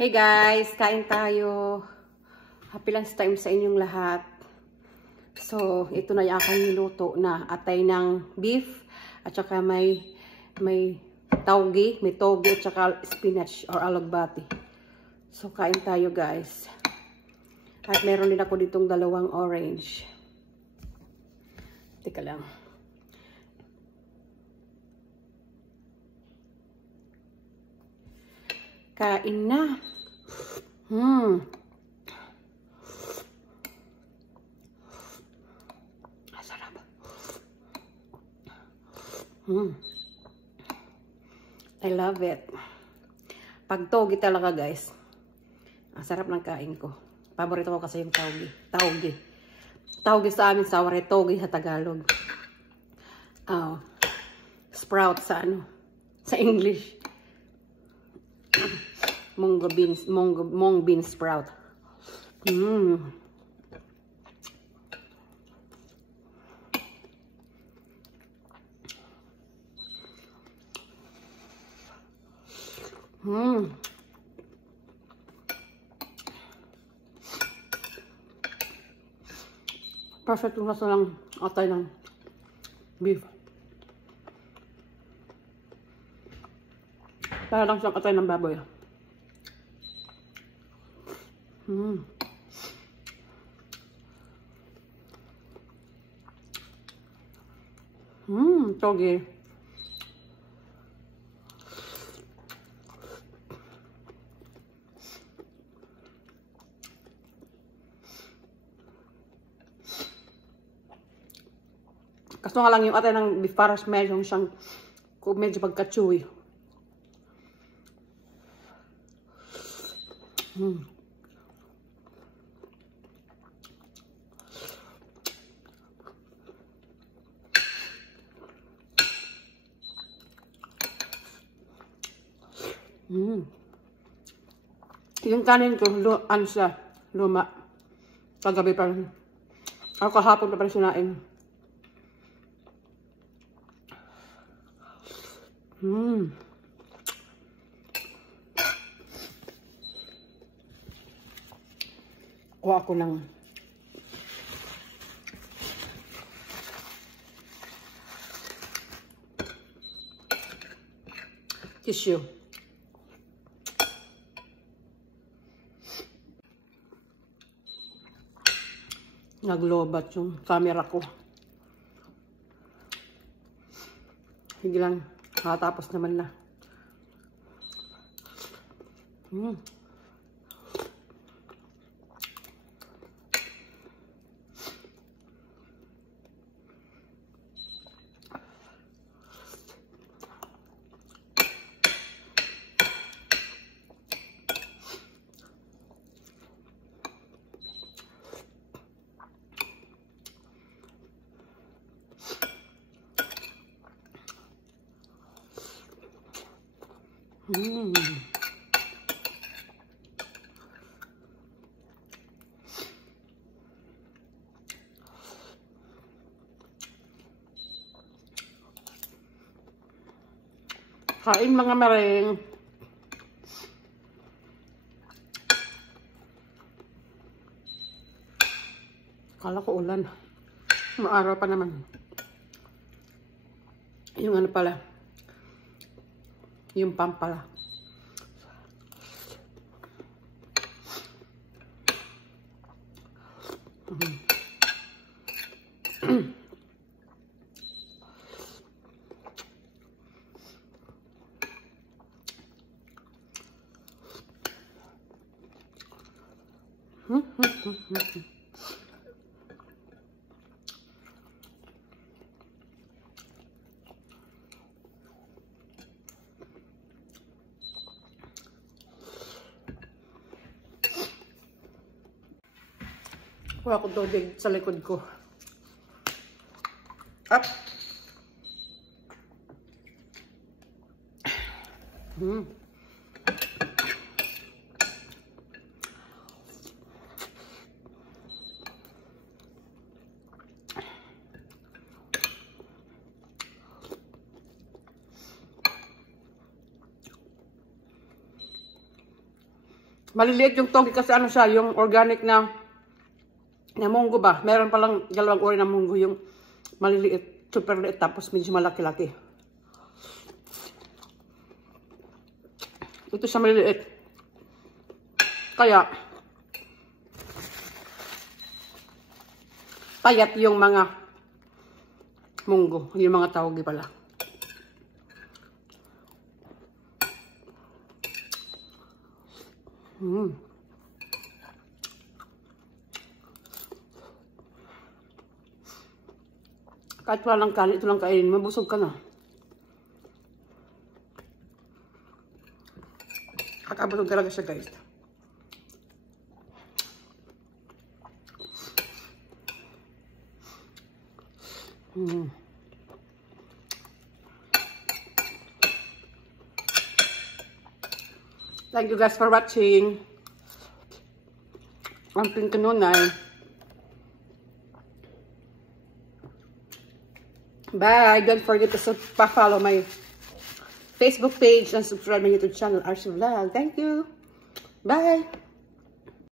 Hey guys, kain tayo. Happy lunch time sa inyong lahat. So, ito na yung aking niluto na atay ng beef at saka may taugi at saka spinach or alugbati. So, kain tayo guys. At meron din ako ditong dalawang orange. Teka lang. Kain na. Sarap. I love it. Pag togi talaga guys. Ang sarap ng kain ko. Paborito ko kasi yung taugi. Taugi sa amin sa Wari, togi sa Tagalog. Sprout sa sa English. Mung bean sprout. Perfect yung nasa ng atay ng beef. Para lang siyang atay ng baboy. Togi. Kaso nga lang yung atay ng beef paras medyo pagka-chewy. Yung kanin ko, luma. Kagabi pa rin. Ako kahapon pa rin sinain. Kuha ako ng tissue. Naglobat yung camera ko. Sige lang, nakatapos naman na. Kain mga mereng. Kala ko ulan. Maaraw pa naman. Yung pala. Yung pump pala. Kuha ko tubig sa likod ko. Up! Maliliit yung togi kasi ano siya, yung organic na munggo ba. Meron palang dalawang uri ng munggo, yung maliliit, super liit, tapos medyo malaki-laki. Ito siya maliliit. Kaya, payat yung mga munggo, yung mga tawagi pala. Kahit walang kanin, ito lang kainin, mabusog ka na. Kakabusog talaga siya, guys. Thank you guys for watching. Ang Pinkanunay. Bye! Don't forget to follow my Facebook page and subscribe my YouTube channel, Archie Vlog. Thank you! Bye!